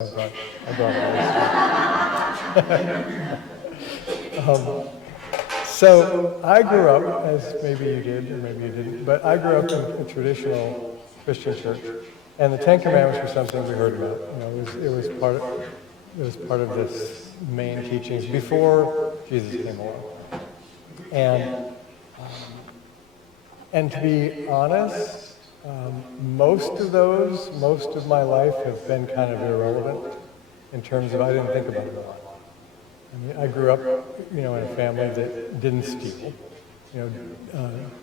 I brought So I grew up, as maybe you did, or maybe you didn't, but I grew up in a traditional Christian church, and the Ten Commandments were something we heard about. You know, it was part of this main teachings before Jesus came along. And to be honest, most of my life have been kind of irrelevant in terms of I didn't think about it a lot. I mean, I grew up, in a family that didn't steal,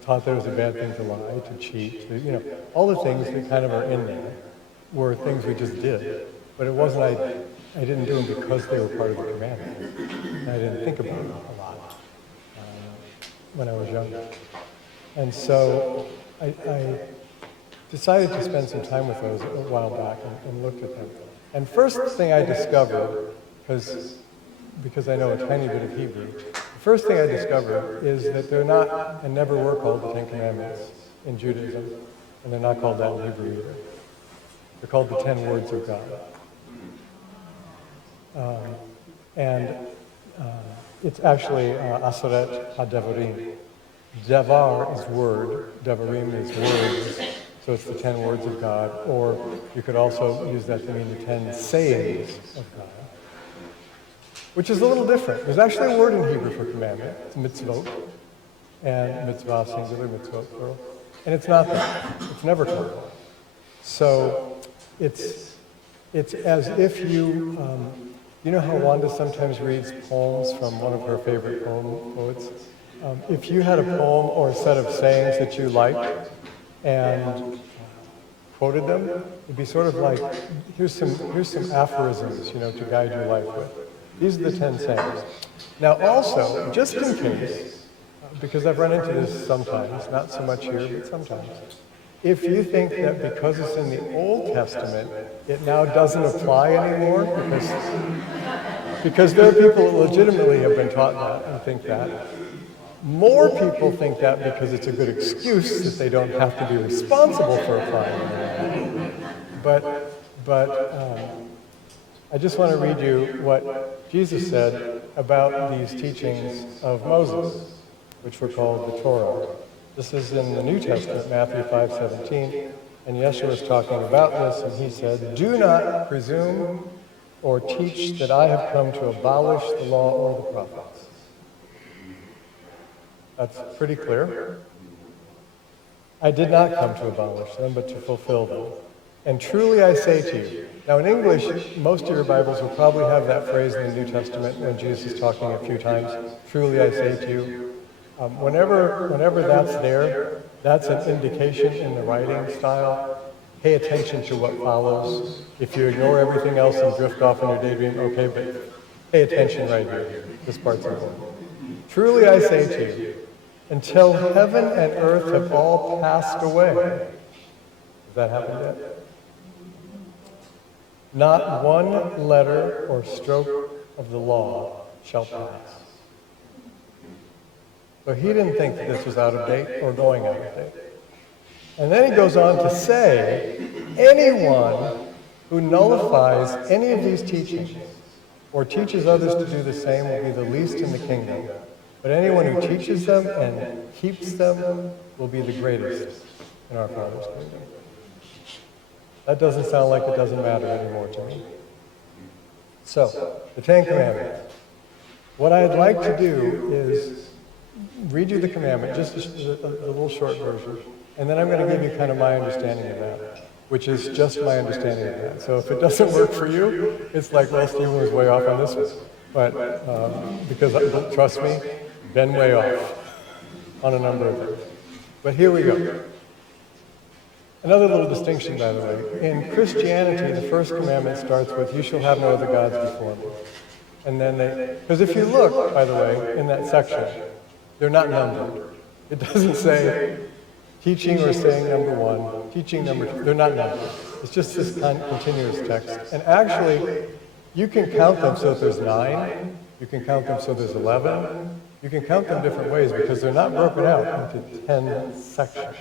taught that it was a bad thing to lie, to cheat, all the things that kind of are in there were things we just did. But it wasn't, I didn't do them because they were part of the commandment. And I didn't think about it a lot when I was younger. And so I decided to spend some time with those a while back and looked at them. And first thing I discovered, because I know a tiny bit of Hebrew, the first thing I discovered is that they're not and never were called the Ten Commandments in Judaism, and they're not called that in Hebrew either. They're called the 10 Words of God. It's actually Asoret HaDevarim. Devar is word, Devarim is words, so it's the 10 words of God, or you could also use that to mean the 10 sayings of God, which is a little different. There's actually a word in Hebrew for commandment. It's mitzvot, and mitzvah singular, mitzvot plural, and it's not that. It's never called that. So it's as if you know how Wanda sometimes reads poems from one of her favorite poets? If you had a poem or a set of sayings that you liked and quoted them, it'd be sort of like, here's some aphorisms, to guide your life with. These are the 10 sayings. Now also, just in case, because I've run into this sometimes, not so much here, but sometimes, if you think that because it's in the Old Testament, it now doesn't apply anymore, because there are people that legitimately have been taught that and think that. More people think that because it's a good excuse that they don't have to be responsible for applying it. But I just want to read you what Jesus said about these teachings of Moses, which were called the Torah. This is in the New Testament, Matthew 5:17, and Yeshua is talking about this, and he said, "Do not presume or teach that I have come to abolish the law or the prophets." That's pretty clear. I did not come to abolish them, but to fulfill them. And truly I say to you. Now in English, most of your Bibles will probably have that phrase in the New Testament when Jesus is talking a few times. Truly I say to you. Whenever that's there, that's an indication in the writing style. Pay attention to what follows. If you ignore everything else and drift off in your daydream, okay, but pay attention right here. This part's important. Truly I say to you, until heaven and earth have all passed away. Has that happened yet? Not one letter or stroke of the law shall pass. So he didn't think that this was out of date or going out of date. And then he goes on to say, anyone who nullifies any of these teachings or teaches others to do the same will be the least in the kingdom. But anyone who teaches them and keeps them will be the greatest in our Father's kingdom. That doesn't sound like it doesn't matter anymore to me. So, the 10 Commandments. What I'd like to do is read you the commandment, just a little short version, and then I'm going to give you kind of my understanding of that, which is just my understanding of that. So if it doesn't work for you, it's like, well, Stephen was way off on this one. But because, trust me, been way off on a number of things. But here we go. Another little distinction, by the way. In Christianity, the first commandment starts with, you shall have no other gods before me. And then because if you look, by the way, in that section, they're not numbered. It doesn't say teaching or saying number 1, teaching number 2. They're not numbered. It's just this continuous text. And actually, you can count them so that there's 9. You can count them so there's 11. You can count them different ways because they're not broken out into 10 sections.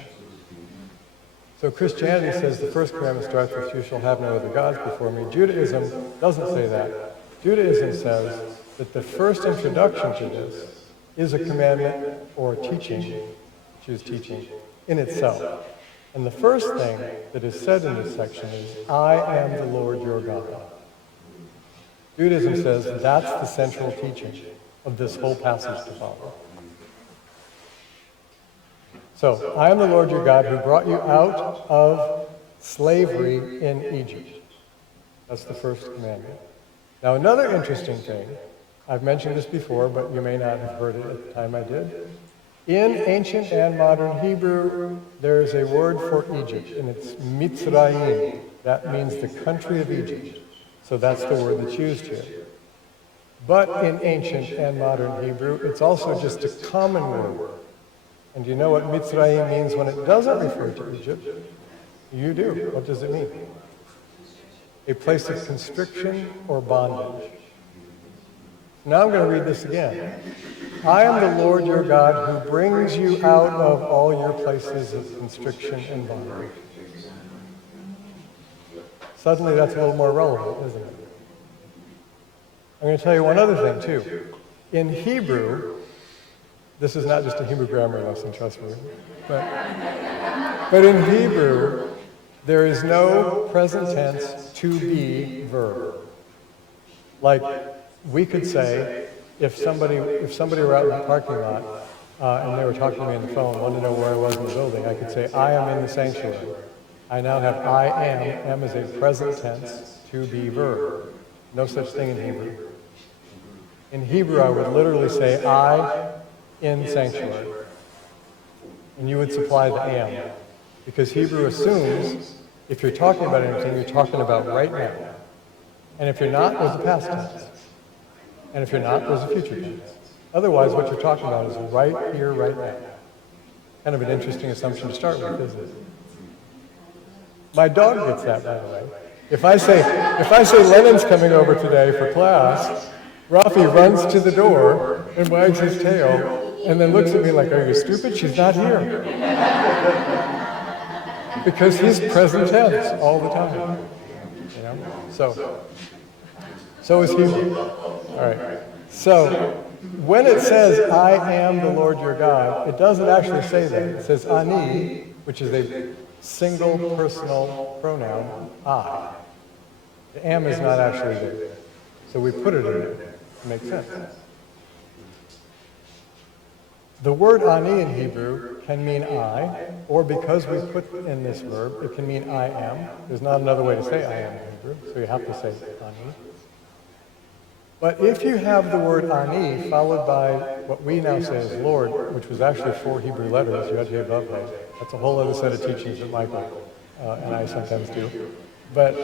So Christianity says the first commandment starts with, you shall have no other gods before me. Judaism doesn't say that. Judaism says that the first introduction to this is a commandment or teaching, choose teaching, in itself. And the first thing that is said in this section is, I am the Lord your God. Judaism says that's the central teaching of this whole passage to follow. So, I am the Lord your God who brought you out of slavery in Egypt. That's the first commandment. Now, another interesting thing, I've mentioned this before, but you may not have heard it at the time I did. In ancient and modern Hebrew, there is a word for Egypt, and it's Mitzrayim. That means the country of Egypt. So that's the word that's used here. But in ancient and modern Hebrew, it's also just a common word. And do you know what Mitzrayim means when it doesn't refer to Egypt? You do. What does it mean? A place of constriction or bondage. Now I'm going to read this again. I am the Lord your God who brings you out of all your places of constriction and bondage. Suddenly that's a little more relevant, isn't it? I'm going to tell you one other thing too. In Hebrew, this is not just a Hebrew grammar lesson, trust me. But in Hebrew, there is no present tense to be verb. Like we could say, if somebody were out in the parking lot and they were talking to me on the phone, wanted to know where I was in the building, I could say, I am in the sanctuary. I now have I am as a present tense to be verb. No such thing in Hebrew. In Hebrew, I would literally say, I in sanctuary. And you would supply the am. Because Hebrew assumes if you're talking about anything, you're talking about right now. And if you're not, there's a past tense. And if you're not, there's a future tense. Otherwise, what you're talking about is right here, right now. Kind of an interesting assumption to start with, isn't it? My dog gets that, by the way. If I say Lennon's coming over today for class, Rafi runs to the door and wags his tail and then looks at me like, are you stupid? She's not here. Because he's present tense all the time. You know? So is Hebrew. All right. So when it says, I am the Lord your God, it doesn't actually say that. It says ani, which is a single personal pronoun, I. The am is not actually there. So we put it in there to make sense. The word ani in Hebrew can mean I, or because we put in this verb, it can mean I am. There's not another way to say I am in Hebrew, so you have to say ani. But if you have the word ani followed by what we now say is Lord, which was actually 4 Hebrew letters, Yod He Vav He, that's a whole other set of teachings that Michael and I sometimes do. But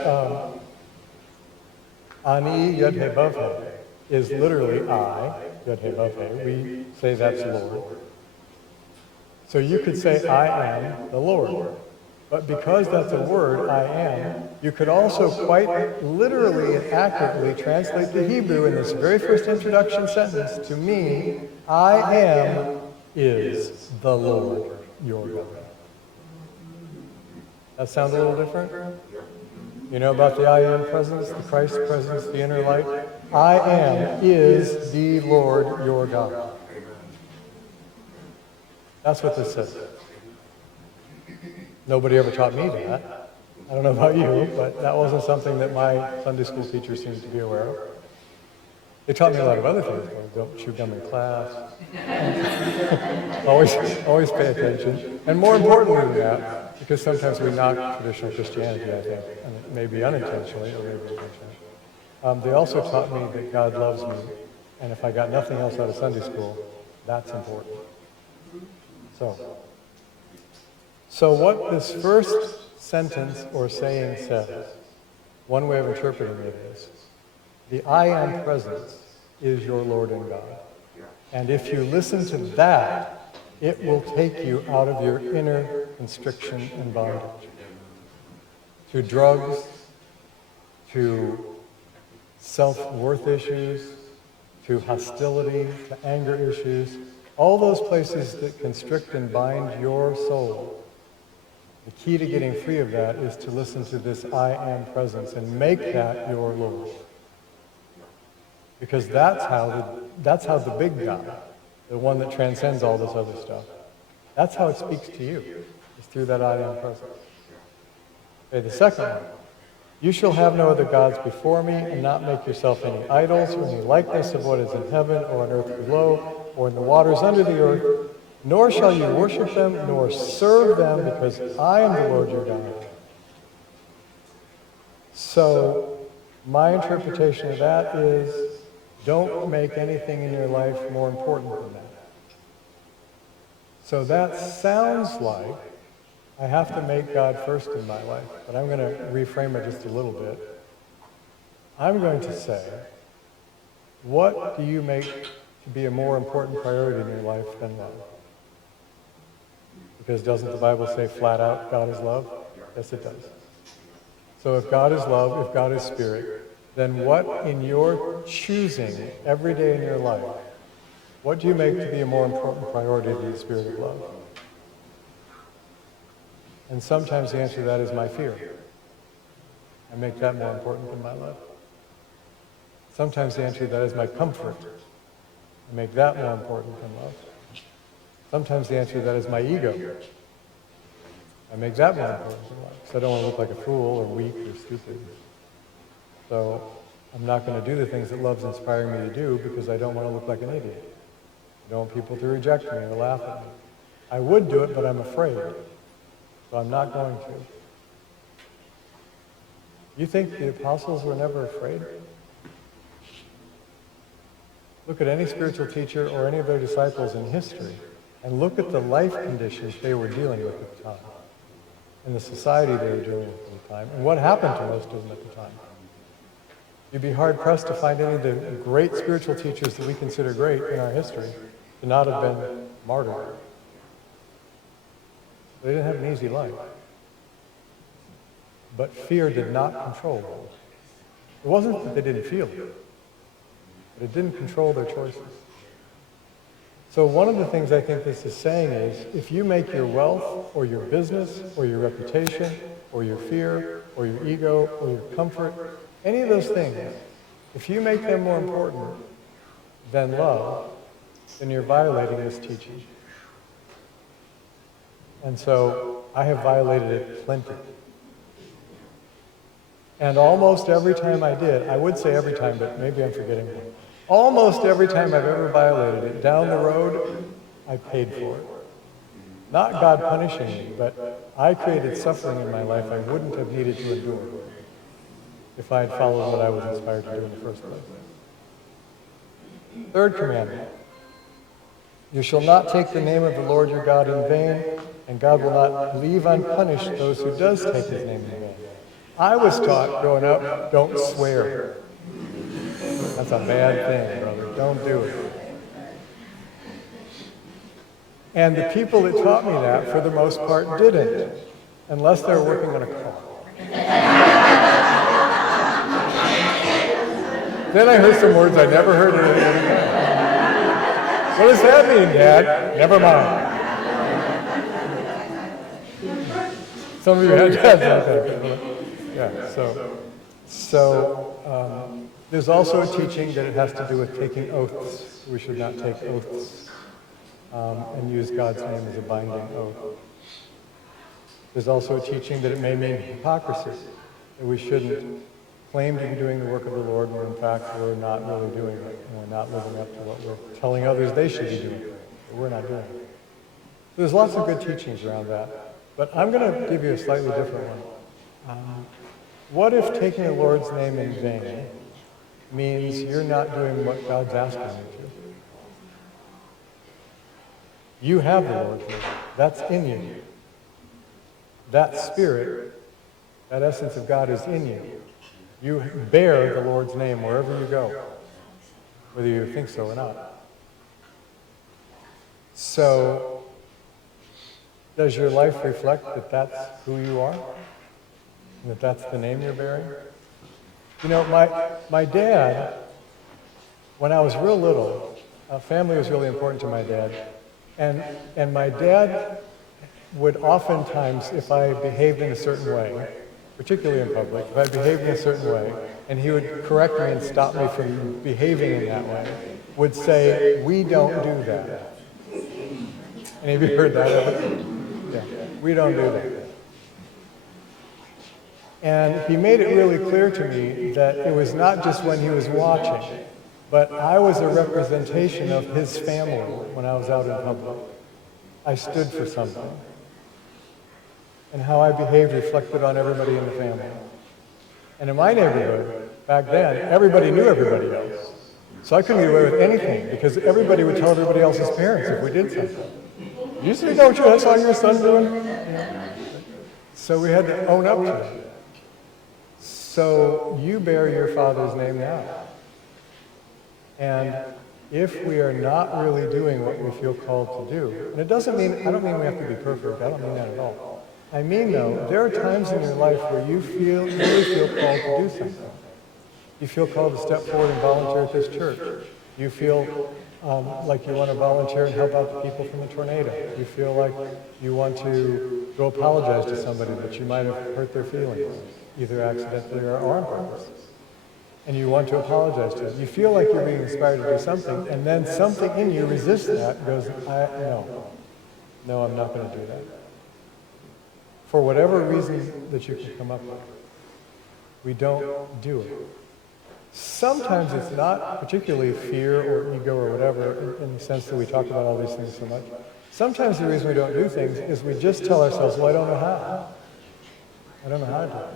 ani Yod He Vav He is literally I, Yod He Vav He. We say that's Lord. So you could say I am the Lord. But because that's a word, I am, you could also quite literally and accurately translate the Hebrew in this very first introduction sentence to mean, I am is the Lord your God. That sound a little different? You know about the I am presence, the Christ presence, the inner light? I am is the Lord your God. That's what this says. Nobody ever taught me that. I don't know about you, but that wasn't something that my Sunday school teacher seemed to be aware of. They taught me a lot of other things. Don't chew gum in class. always pay attention. And more importantly than that, because sometimes we knock traditional Christianity, I think, and maybe unintentionally or maybe intentionally. They also taught me that God loves me, and if I got nothing else out of Sunday school, that's important. So what this first sentence or saying says, one way of interpreting it is, the I am presence is your Lord and God. And if you listen to that, it will take you out of your inner constriction and bondage. To drugs, to self-worth issues, to hostility, to anger issues, all those places that constrict and bind your soul. The key to getting free of that is to listen to this I am presence and make that your Lord. Because that's how the big God, the one that transcends all this other stuff, that's how it speaks to you, is through that I am presence. Okay, the second one. You shall have no other gods before me, and not make yourself any idols, or any likeness of what is in heaven, or on earth below, or in the waters under the earth, nor shall you worship them, nor serve them, because I am the Lord your God. So, my interpretation of that is, don't make anything in your life more important than that. So that sounds like I have to make God first in my life, but I'm going to reframe it just a little bit. I'm going to say, what do you make to be a more important priority in your life than love? Because doesn't the Bible say flat out, God is love? Yes, it does. So if God is love, if God is spirit, then what in your choosing every day in your life, what do you make to be a more important priority than the spirit of love? And sometimes the answer to that is my fear. I make that more important than my love. Sometimes the answer to that is my comfort. I make that more important than love. Sometimes the answer to that is my ego. I make that more important than love. So I don't want to look like a fool or weak or stupid. So I'm not going to do the things that love's inspiring me to do because I don't want to look like an idiot. I don't want people to reject me or laugh at me. I would do it, but I'm afraid. So I'm not going to. You think the apostles were never afraid? Look at any spiritual teacher or any of their disciples in history and look at the life conditions they were dealing with at the time and the society they were dealing with at the time and what happened to most of them at the time. You'd be hard-pressed to find any of the great spiritual teachers that we consider great in our history to not have been martyred. They didn't have an easy life. But fear did not control them. It wasn't that they didn't feel it, but it didn't control their choices. So one of the things I think this is saying is, if you make your wealth, or your business, or your reputation, or your fear, or your ego, or your comfort, any of those things, if you make them more important than love, then you're violating this teaching. And so I have violated it plenty. And almost every time I did, I would say every time, but maybe I'm forgetting one. Almost every time I've ever violated it, down the road, I paid for it. Not God punishing me, but I created suffering in my life I wouldn't have needed to endure if I had followed what I was inspired to do in the first place. Third commandment. You shall not take the name of the Lord your God in vain, and God will not leave unpunished those who does take his name in vain. I was taught growing up, don't swear. That's a bad thing, brother. Don't do it. And the people that taught me that, for the most part, didn't, unless they were working on a car. Then I heard some words I never heard at any other time. What does that mean, Dad? Never mind. Some of you had dads like that. Yeah, so there's also a teaching that it has to do with taking oaths. We should not take oaths and use God's name as a binding oath. There's also a teaching that it may mean hypocrisy, that we shouldn't claim to be doing the work of the Lord when in fact we're not really doing it, and we're not living up to what we're telling others they should be doing, but we're not doing it. So there's lots of good teachings around that, but I'm going to give you a slightly different one. What if taking the Lord's name in vain means you're not doing what God's asking you to? You have the Lord's name. That's in you. That spirit, that essence of God is in you. You bear the Lord's name wherever you go, whether you think so or not. So, does your life reflect that that's who you are? And that that's the name you're bearing? You know, my dad, when I was real little, family was really important to my dad. And my dad would oftentimes, if I behaved in a certain way, particularly in public, if I behaved in a certain way, and he would correct me and stop me from behaving in that way, would say, "We don't do that." Any of you heard that ever? Yeah, we don't do that. And he made it really clear to me that it was not just when he was watching, but I was a representation of his family when I was out in public. I stood for something. And how I behaved reflected on everybody in the family. And in my neighborhood, back then, everybody knew everybody else. So I couldn't get away with anything because everybody would tell everybody else's parents if we did something. You used to know what I saw your son doing? You know? So we had to own up to it. So you bear your father's name now. And if we are not really doing what we feel called to do, and it doesn't mean, I don't mean we have to be perfect, I don't mean that at all. I mean though, there are times in your life where you really feel called to do something. You feel called to step forward and volunteer at this church. You feel like you want to volunteer and help out the people from the tornado. You feel like you want to go apologize to somebody that you might have hurt their feelings, either accidentally or on purpose. And you want to apologize to them. You feel like you're being inspired to do something, and then something in you resists that and goes, no, I'm not going to do that. For whatever reason that you can come up with, we don't do it. Sometimes it's not particularly fear or ego or whatever, in the sense that we talk about all these things so much. Sometimes the reason we don't do things is we just tell ourselves, well, I don't know how. I don't know how to do it.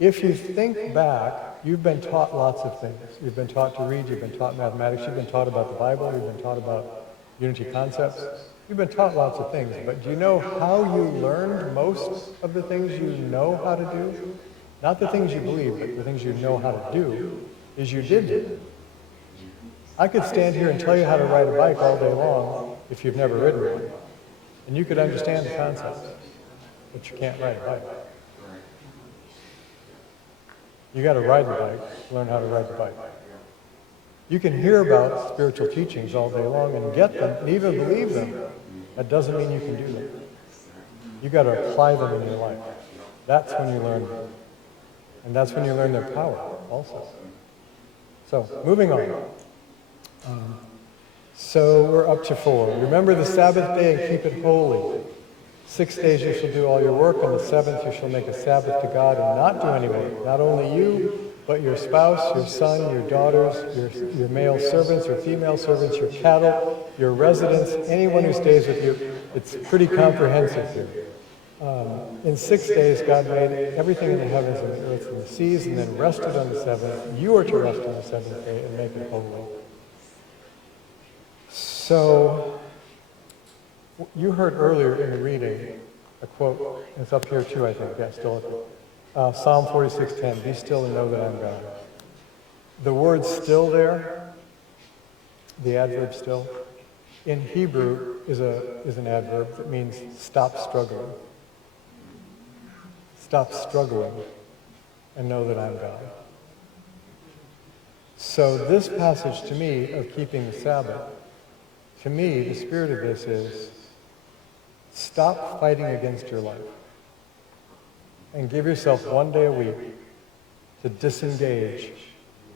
If you think back, you've been taught lots of things. You've been taught to read, you've been taught mathematics, you've been taught about the Bible, you've been taught about unity concepts. You've been taught lots of things, but do you know how you learned most of the things you know how to do? Not the things you believe, but the things you know how to do, is you did it. I could stand here and tell you how to ride a bike all day long if you've never ridden one. And you could understand the concept, but you can't ride a bike. You got to ride the bike to learn how to ride the bike. You can hear about spiritual teachings all day long and get them and even believe them. That doesn't mean you can do them. You got to apply them in your life. That's when you learn them. And that's when you learn their power also. So, moving on. So we're up to 4. Remember the Sabbath day and keep it holy. 6 days you shall do all your work. On the 7th you shall make a Sabbath to God and not do any work. Not only you, but your spouse, your son, your daughters, your male servants, your female servants, your cattle, your residents, anyone who stays with you. It's pretty comprehensive here. In 6 days, God made everything in the heavens and the earth and the seas, and then rested on the 7th. You are to rest on the 7th day and make it holy. So, you heard earlier in the reading a quote. It's up here too, I think. Yeah, still up here. Psalm 46:10. Be still and know that I'm God. The word "still" there, the adverb "still," in Hebrew is an adverb that means stop struggling. Stop struggling and know that I'm God. So this passage to me of keeping the Sabbath, to me, the spirit of this is stop fighting against your life and give yourself 1 day a week to disengage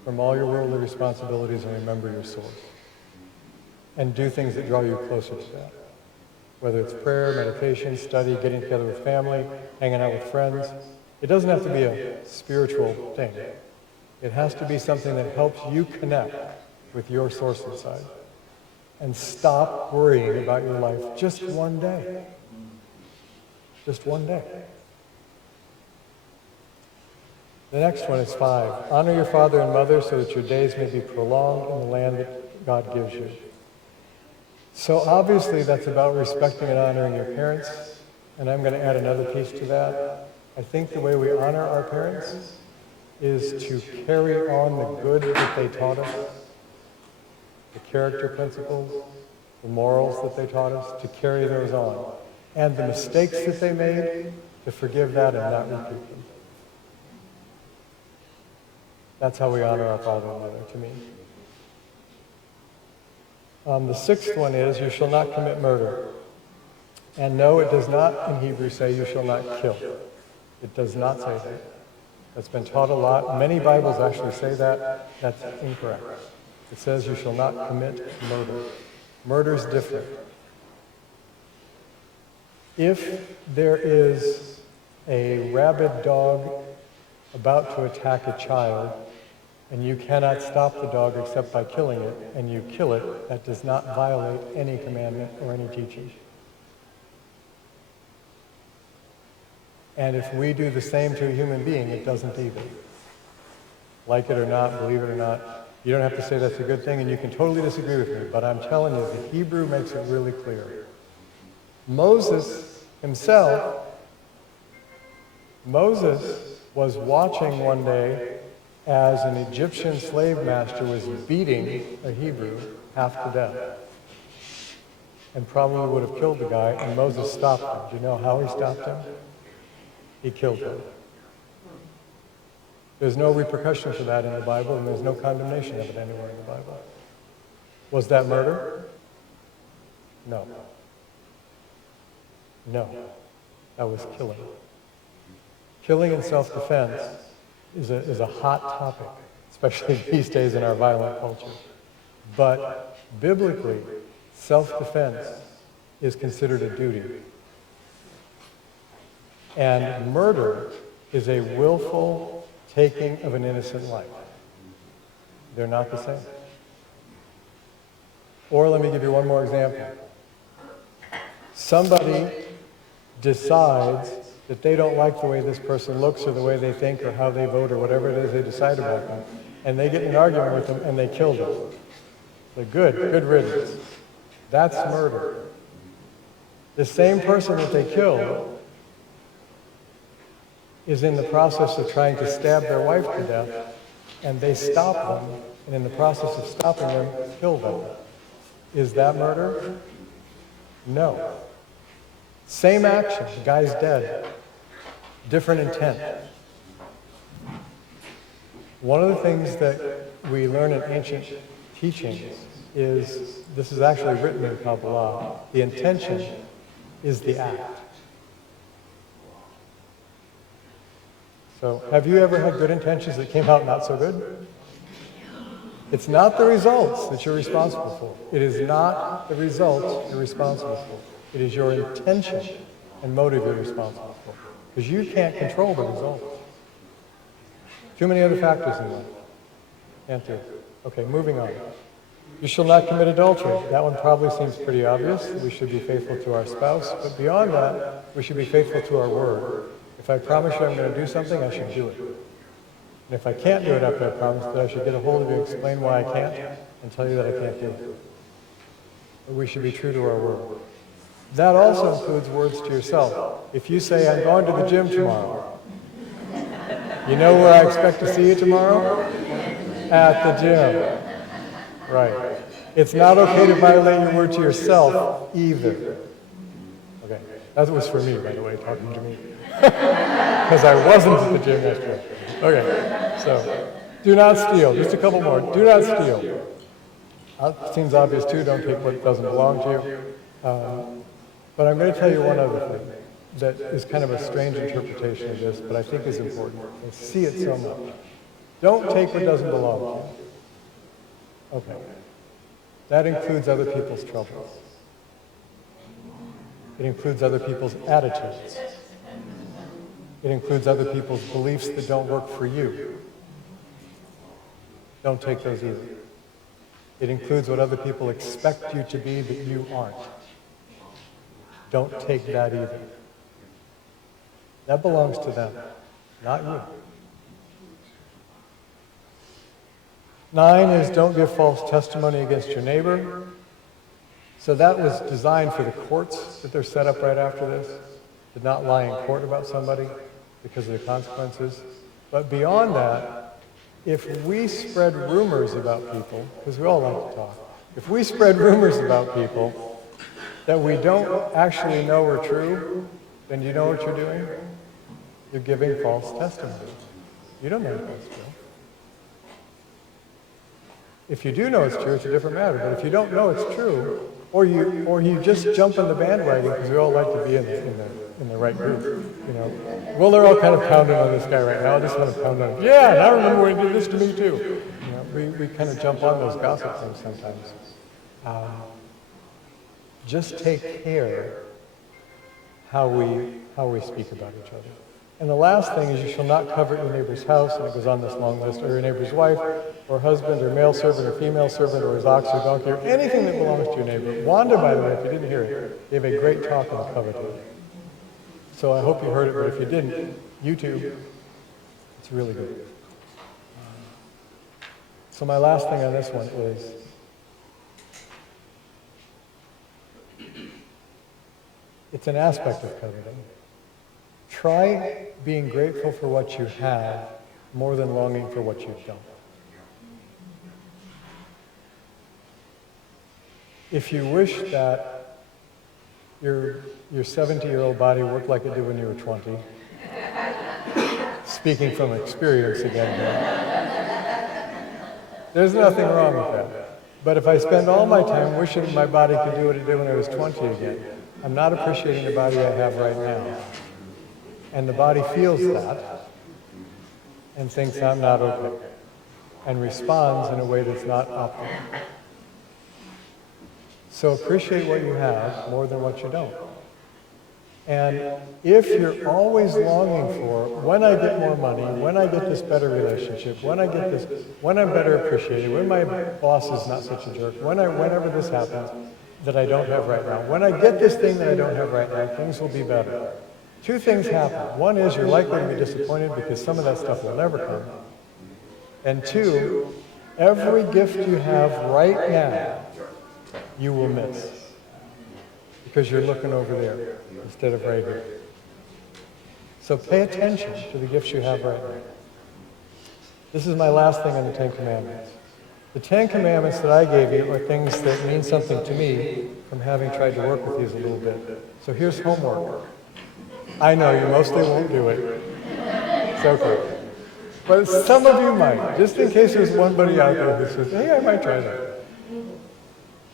from all your worldly responsibilities and remember your source. And do things that draw you closer to that. Whether it's prayer, meditation, study, getting together with family, hanging out with friends. It doesn't have to be a spiritual thing. It has to be something that helps you connect with your source inside. And stop worrying about your life just 1 day. Just 1 day. The next one is 5. Honor your father and mother so that your days may be prolonged in the land that God gives you. So obviously that's about respecting and honoring your parents. And I'm going to add another piece to that. I think the way we honor our parents is to carry on the good that they taught us, the character principles, the morals that they taught us, to carry those on. And the mistakes that they made, to forgive that and not repeat them. That's how we honor our father and mother, to me. The sixth one is, you shall not commit murder. And no, it does not in Hebrew say you shall not kill. It does not say that. That's been taught a lot. Many Bibles actually say that. That's incorrect. It says you shall not commit murder. Murder's different. If there is a rabid dog about to attack a child, and you cannot stop the dog except by killing it, and you kill it, that does not violate any commandment or any teaching. And if we do the same to a human being, it doesn't either. Like it or not, believe it or not, you don't have to say that's a good thing, and you can totally disagree with me, but I'm telling you, the Hebrew makes it really clear. Moses himself, Moses was watching one day as an Egyptian slave master was beating a Hebrew half to death, and probably would have killed the guy, and Moses stopped him. Do you know how he stopped him? He killed him. There's no repercussion for that in the Bible, and there's no condemnation of it anywhere in the Bible. Was that murder? No. No. That was killing. Killing in self-defense is a hot topic, especially these days in our violent culture. But biblically, self-defense is considered a duty. And murder is a willful taking of an innocent life. They're not the same. Or let me give you one more example. Somebody decides that they don't like the way this person looks or the way they think or how they vote or whatever it is they decide about them, and they get in an argument with them and they kill them. So good riddance. That's murder. The same person that they killed is in the process of trying to stab their wife to death, and they stop them, and in the process of stopping them, kill them. Is that murder? No. Same action, the guy's dead. Different intent. One of the things that we learn in ancient teachings is, this is actually written in Kabbalah, the intention is the act. So, have you ever had good intentions that came out not so good? It's not the results that you're responsible for. It is not the results you're responsible for. It is your intention and motive you're responsible for. Because you can't control the results. Too many other factors in life. Can't do. Okay, moving on. You shall not commit adultery. That one probably seems pretty obvious. We should be faithful to our spouse. But beyond that, we should be faithful to our word. If I promise you I'm going to do something, I should do it. And if I can't do it after I promise, then I should get a hold of you, explain why I can't, and tell you that I can't do it. But we should be true to our word. That also includes words to yourself. If you say, I'm going to the gym tomorrow, you know where I expect to see you tomorrow? At the gym. Right. It's not okay to violate your word to yourself either. Okay. That was for me, by the way, talking to me. Because I wasn't at the gym yesterday. Okay, so do not steal. Just a couple more. Do not steal. Seems obvious too. Don't take what doesn't belong to you. But I'm going to tell you one other thing that is kind of a strange interpretation of this, but I think is important. I see it so much. Don't take what doesn't belong to you. Okay. That includes other people's troubles. It includes other people's attitudes. It includes other people's beliefs that don't work for you. Don't take those either. It includes what other people expect you to be that you aren't. Don't take that either. That belongs to them, not you. 9 is don't give false testimony against your neighbor. So that was designed for the courts that they're set up right after this, to not lie in court about somebody because of the consequences. But beyond that, if we spread rumors about people, because we all like to talk, if we spread rumors about people that we don't actually know are true, then you know what you're doing? You're giving false testimony. You don't know if that's true. If you do know it's true, it's a different matter. But if you don't know it's true, or you just jump on the bandwagon because we all like to be in the right group, you know. Well, they're all kind of pounding on this guy right now. I just want to pound on him. Yeah, and I remember when he did this to me too. You know, we kind of jump on those gossip things sometimes. Just take care how we speak about each other. And the last thing is you shall not covet your neighbor's house, and it goes on this long list, or your neighbor's wife, or husband, or male servant, or female servant, or his ox or donkey, or anything that belongs to your neighbor. Wanda, by the way, if you didn't hear it, gave a great talk on coveting. So I hope you heard it, but if you didn't, YouTube, it's really good. So my last thing on this one is, it's an aspect of coveting. Try being grateful for what you have more than longing for what you don't. If you wish that your 70-year-old body worked like it did when you were 20, speaking from experience again here, there's nothing wrong with that. But if I spend all my time wishing my body could do what it did when I was 20 again, I'm not appreciating the body I have right now. And the body feels that and thinks I'm not okay and responds in a way that's not optimal. So appreciate what you have more than what you don't. And if you're always longing for, when I get more money, when I get this better relationship, when I get this, when I'm better appreciated, when my boss is not such a jerk, whenever this happens that I don't have right now, when I get this thing that I don't have right now, things will be better. Two things happen. One is you're likely to be disappointed because some of that stuff will never come. And two, every gift you have right now, you will miss. Because you're looking over there instead of right here. So pay attention to the gifts you have right now. This is my last thing on the Ten Commandments. The Ten Commandments that I gave you are things that mean something to me from having tried to work with these a little bit. So here's homework. I know you mostly won't do it. It's okay. But some of you might, just in case there's one buddy out there who says, hey, I might try that.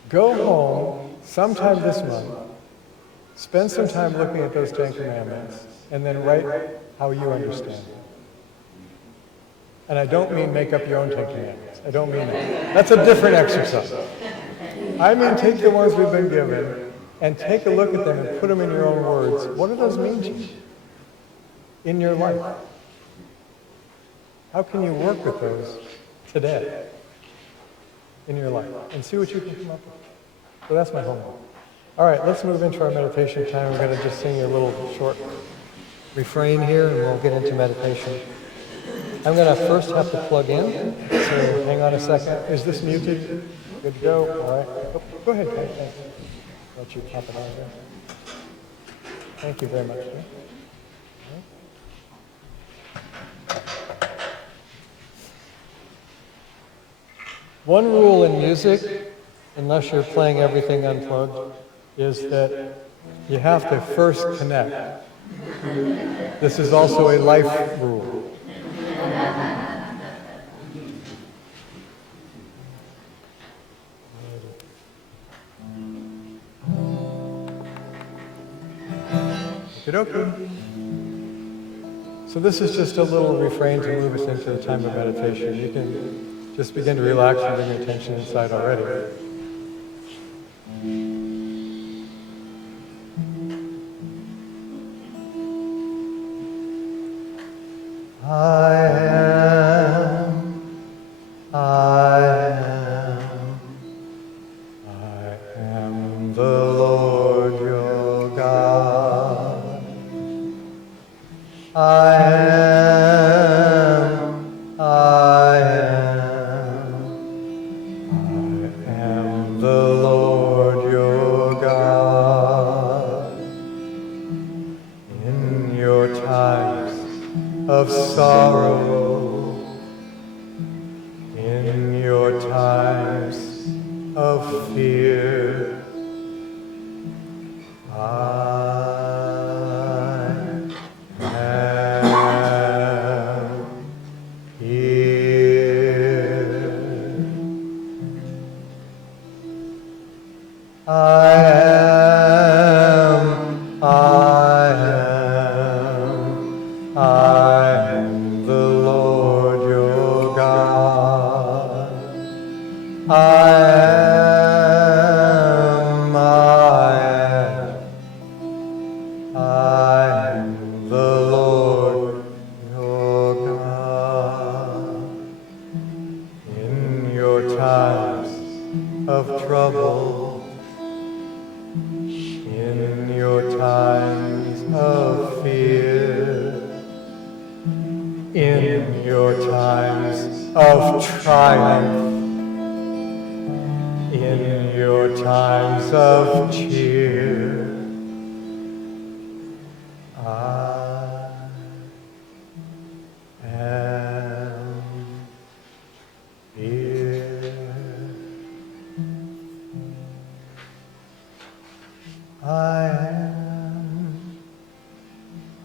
Go home sometime this month, spend some time looking at those 10 Commandments, and then write how you understand them. And I don't mean make up your own 10 Commandments. I don't mean that. That's a different exercise. I mean take the ones we've been given and take a look at them and put them in your own words. What do those mean to you in your life? How can you work with those today in your life and see what you can come up with? So that's my homework. All right, let's move into our meditation time. We're going to just sing a little short refrain here and we'll get into meditation. I'm going to first have to plug in, so hang on a second. Is this muted? Good to go? All right. Oh, go ahead, Kate. Thanks. Let you pop it on there. Thank you very much. One rule in music, unless you're playing everything unplugged, is that you have to first connect. This is also a life rule. Okay. So this is just a little refrain to move us into the time of meditation. You can just begin to relax and bring your attention inside already. I am the Lord your God. I am the Lord your God. In your times of sorrow, in your times of fear, times of trouble, in your times of fear, in your times of triumph, in your times of cheer, I am here.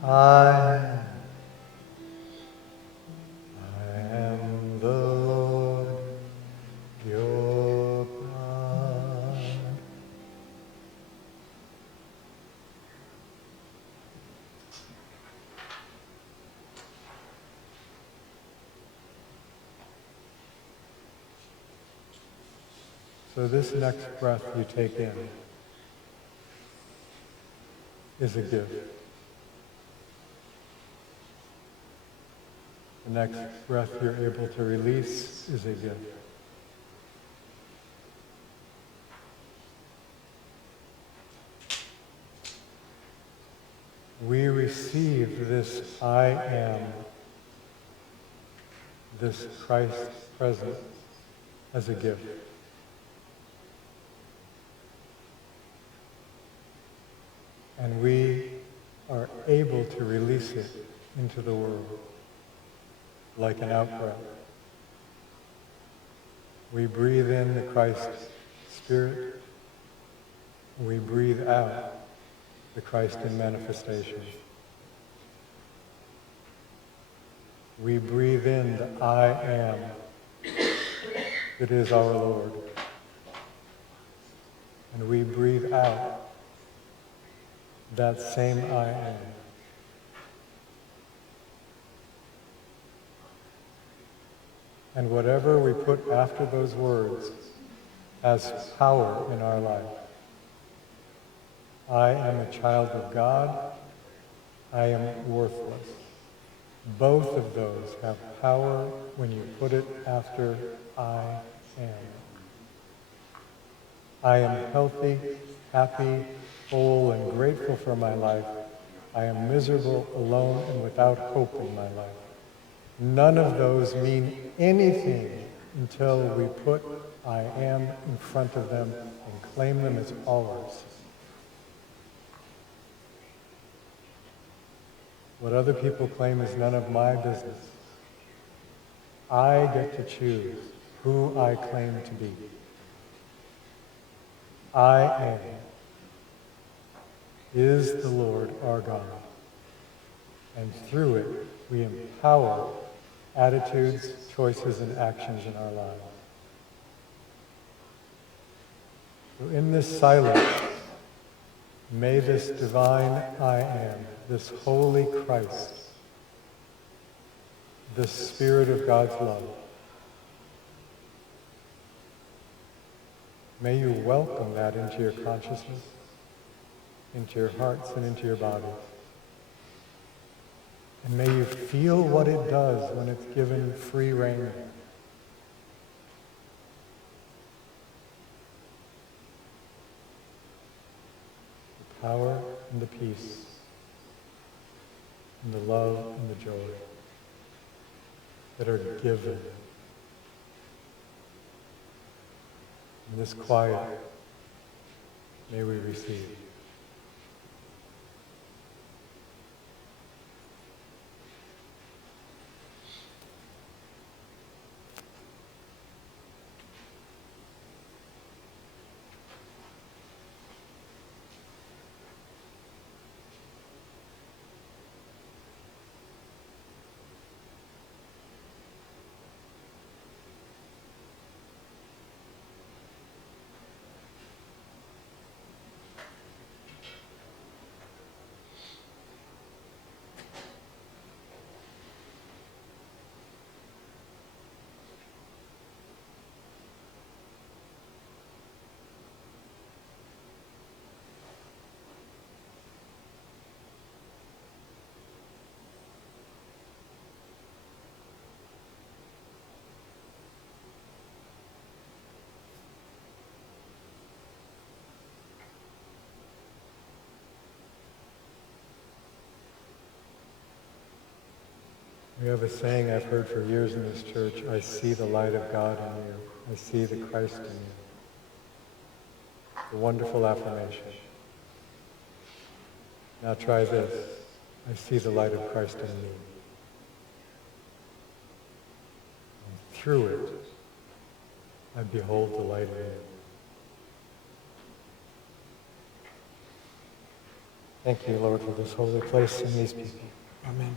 I am the Lord your God. So this next breath you take in is a gift. The next breath you're able to release is a gift. We receive this I am, this Christ presence, as a gift. And we are able to release it into the world like an out-breath. We breathe in the Christ Spirit. We breathe out the Christ in manifestation. We breathe in the I am that is our Lord. And we breathe out that same I am. And whatever we put after those words has power in our life. I am a child of God. I am worthless. Both of those have power when you put it after I am. I am healthy, happy, whole, and grateful for my life. I am miserable, alone, and without hope in my life. None of those mean anything until we put I am in front of them and claim them as ours. What other people claim is none of my business. I get to choose who I claim to be. I am is the Lord our God. And through it, we empower attitudes, choices, and actions in our lives. So in this silence, may this divine I am, this holy Christ, the Spirit of God's love, may you welcome that into your consciousness, into your hearts, and into your bodies. And may you feel what it does when it's given free rein. The power and the peace, and the love and the joy that are given in this quiet, may we receive. We have a saying I've heard for years in this church: I see the light of God in you. I see the Christ in you. A wonderful affirmation. Now try this: I see the light of Christ in me. And through it, I behold the light in you. Thank you, Lord, for this holy place and these people. Amen.